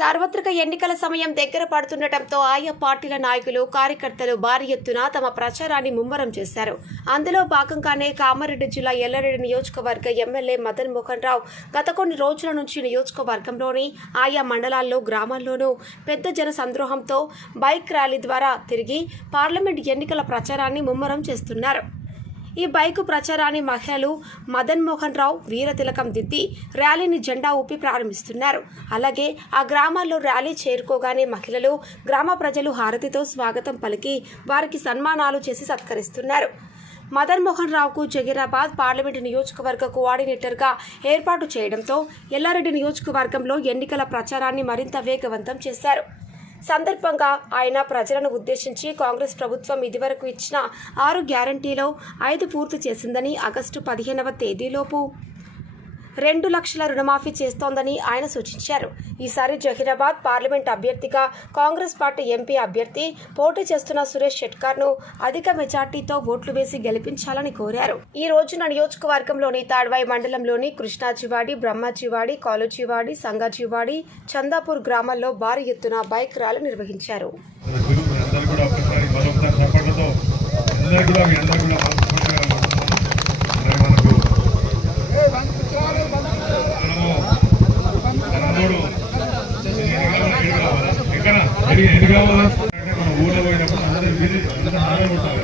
సార్వత్రిక ఎన్నికల సమయం దగ్గర పడుతుండటంతో ఆయా పార్టీల నాయకులు కార్యకర్తలు భారీ ఎత్తున తమ ప్రచారాన్ని ముమ్మరం చేశారు. అందులో భాగంగానే కామారెడ్డి జిల్లా ఎల్లారెడ్డి నియోజకవర్గ ఎమ్మెల్యే మదన్ మోహన్ రావు గత కొన్ని రోజుల నుంచి నియోజకవర్గంలోని ఆయా మండలాల్లో గ్రామాల్లోనూ పెద్ద జన సంద్రోహంతో బైక్ ర్యాలీ ద్వారా తిరిగి పార్లమెంట్ ఎన్నికల ప్రచారాన్ని ముమ్మరం చేస్తున్నారు. ఈ బైకు ప్రచారాన్ని మహిళలు మదన్ మోహన్ రావు వీరతిలకం దిద్ది ర్యాలీని జెండా ఊపి ప్రారంభిస్తున్నారు. అలాగే ఆ గ్రామాల్లో ర్యాలీ చేరుకోగానే మహిళలు గ్రామ ప్రజలు హారతితో స్వాగతం పలికి వారికి సన్మానాలు చేసి సత్కరిస్తున్నారు. మదన్ మోహన్ రావుకు జహీరాబాద్ పార్లమెంటు నియోజకవర్గ కోఆర్డినేటర్గా ఏర్పాటు చేయడంతో ఎల్లారెడ్డి నియోజకవర్గంలో ఎన్నికల ప్రచారాన్ని మరింత వేగవంతం చేశారు. సందర్భంగా ఆయన ప్రజలను ఉద్దేశించి కాంగ్రెస్ ప్రభుత్వం ఇదివరకు ఇచ్చిన 6 గ్యారంటీలో 5 పూర్తి చేసిందని, ఆగస్టు 15వ తేదీలోపు 2 లక్షల రుణమాఫీ చేస్తోందని ఆయన సూచించారు. ఈసారి జహీరాబాద్ పార్లమెంట్ అభ్యర్థిగా కాంగ్రెస్ పార్టీ ఎంపీ అభ్యర్థి పోటీ చేస్తున్న సురేష్ షెట్కర్ను అధిక మెజార్టీతో ఓట్లు వేసి గెలిపించాలని కోరారు. ఈ రోజున నియోజకవర్గంలోని తాడ్వాయి మండలంలోని కృష్ణాజీవాడి, బ్రహ్మాజీవాడి, కాలుజీవాడి, సంగాజీవాడి, చందాపూర్ గ్రామాల్లో భారీ ఎత్తున బైక్ ర్యాలీ నిర్వహించారు. ఊళ్ళో పోయినప్పుడు అందరూ ఉంటారు.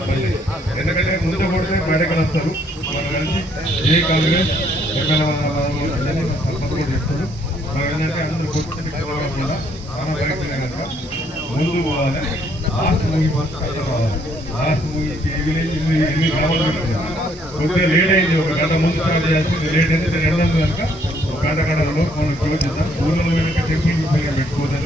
ఎందుకంటే ముందు కొడితే బయటకు వస్తారు. మనం కలిసి ఏ కాంగ్రెస్ అందరినీ సపోర్ట్ చేస్తారు. మనం ఏంటంటే అందరూ కొట్టుకుని కాకుండా మన బయటనే కనుక ముందు పోవాలి. లాస్ట్ మూవీ విలేజ్ 8 గ్రామాలు పెట్టుకున్నాం. కొద్దిగా లేట్ అయింది. 1 గంట ముందు స్టార్ట్ చేయాల్సింది లేట్ అయింది. 2 గంటల కనుక 1 గంటలో మనం క్లోజ్ చేద్దాం. ఊళ్ళో కనుక టెంపుల్ పెట్టుకోవద్దని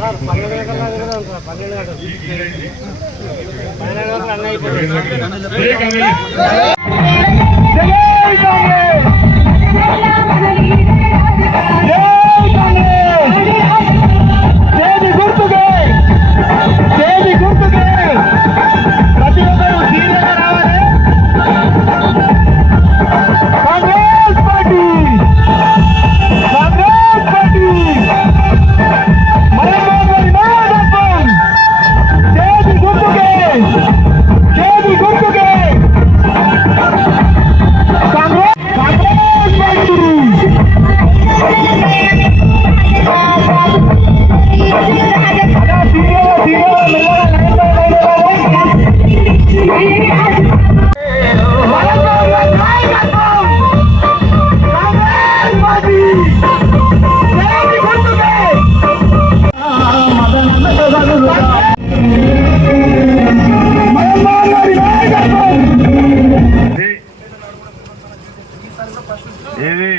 ఇది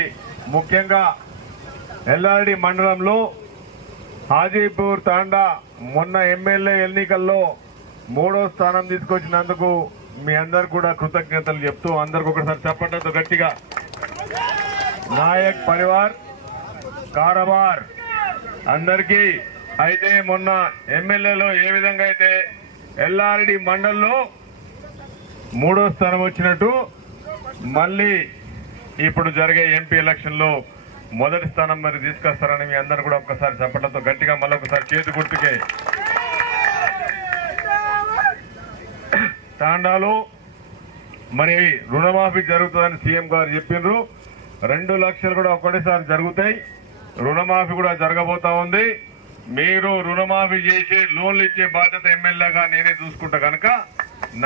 ముఖ్యంగా ఎల్లారెడ్డి మండలంలో హాజీపూర్ తాండా మొన్న ఎమ్మెల్యే ఎన్నికల్లో 3వ స్థానం తీసుకొచ్చినందుకు మీ అందరు కూడా కృతజ్ఞతలు చెప్తూ అందరికి ఒకసారి చెప్పండి గట్టిగా. నాయక్ పరివార్ కారవార్ అందరికీ. అయితే మొన్న ఎమ్మెల్యేలో ఏ విధంగా అయితే ఎల్లారెడ్డి మండలంలో 3వ స్థానం వచ్చినట్టు మళ్ళీ ఇప్పుడు జరిగే ఎంపీ ఎలక్షన్లో మొదటి స్థానం మరి తీసుకొస్తారని మీ అందరూ కూడా ఒక్కసారి చెప్పడంతో గట్టిగా మళ్ళొకసారి చేతి గుర్తుకే. తాండాలో మరి రుణమాఫీ జరుగుతుందని సీఎం గారు చెప్పిండ్రు. 2 లక్షలు కూడా ఒకటేసారి జరుగుతాయి. రుణమాఫీ కూడా జరగబోతా ఉంది. మీరు రుణమాఫీ చేసి లోన్లు ఇచ్చే బాధ్యత ఎమ్మెల్యేగా నేనే చూసుకుంటా కనుక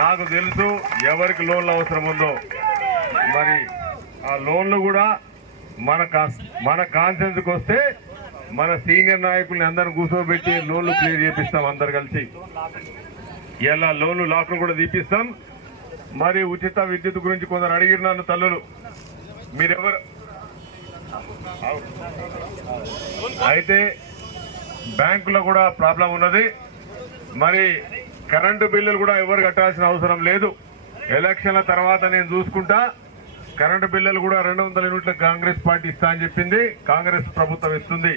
నాకు తెలుసు ఎవరికి లోన్లు అవసరం ఉందో. మరి ఆ లోన్లు కూడా మన కాన్సెన్స్కి వస్తే మన సీనియర్ నాయకుల్ని అందరిని కూర్చోబెట్టి లోన్లు క్లియర్ చేపిస్తాం అందరు కలిసి. ఇలా లోన్లు లాక్లు కూడా తీపిస్తాం. మరి ఉచిత విద్యుత్ గురించి కొందరు అడిగిరు నన్ను తల్లులు, మీరెవరు అయితే బ్యాంకులో కూడా ప్రాబ్లం ఉన్నది. మరి కరెంటు బిల్లులు కూడా ఎవరు కట్టాల్సిన అవసరం లేదు. ఎలక్షన్ల తర్వాత నేను చూసుకుంటా. కరెంటు బిల్లులు కూడా 200 యూనిట్లకు కాంగ్రెస్ పార్టీ ఇస్తా అని చెప్పింది. కాంగ్రెస్ ప్రభుత్వం ఇస్తుంది.